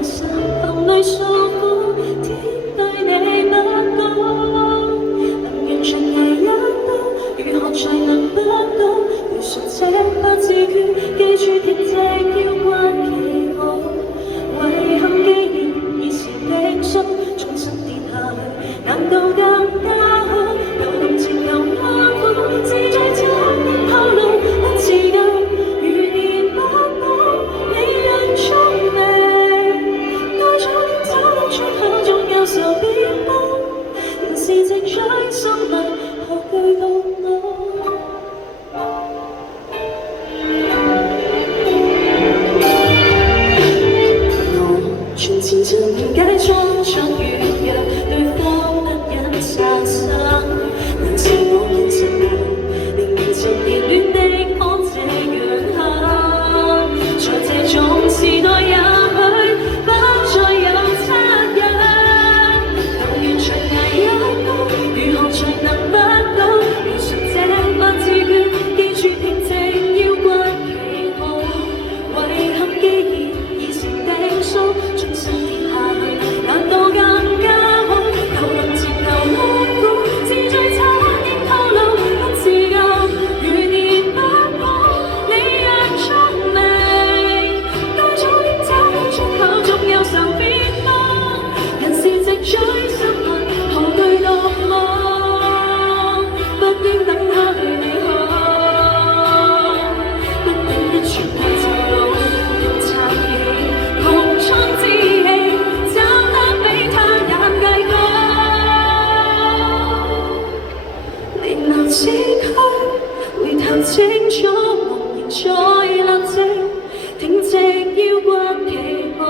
無心含淚訴苦，天對你不公。能完全捱一刀，如何才能不到？描述這不自覺，記住鐵證要關記號。遺憾既然已是定數，重新跌下去，難道更加好？流動前又安撫，自在這的透露，不自由，如年不保，你若聰明，愛早點找到出口，總有時候變崩，人是直追生物，何懼到我？全前塵解衝出越弱，對方不忍殺生，難是我見實人，連年前熱戀的可這樣狠，在這種時代也許不再有惻隱，能完全捱一刀，如何才能不到？描述這不自覺，記住平靜要關記號，遺憾既然已成定數。難道更加好？流浪前頭安撫，自在差點透露，不自由，如年不保。你若聰明，該早點找到出口，總有時候變崩。人是直追生物，何懼落寞？不應等他對你好，不定一轉眼就老，又插起紅春之氣。此區回頭清楚，茫然再立正，挺直腰關記號。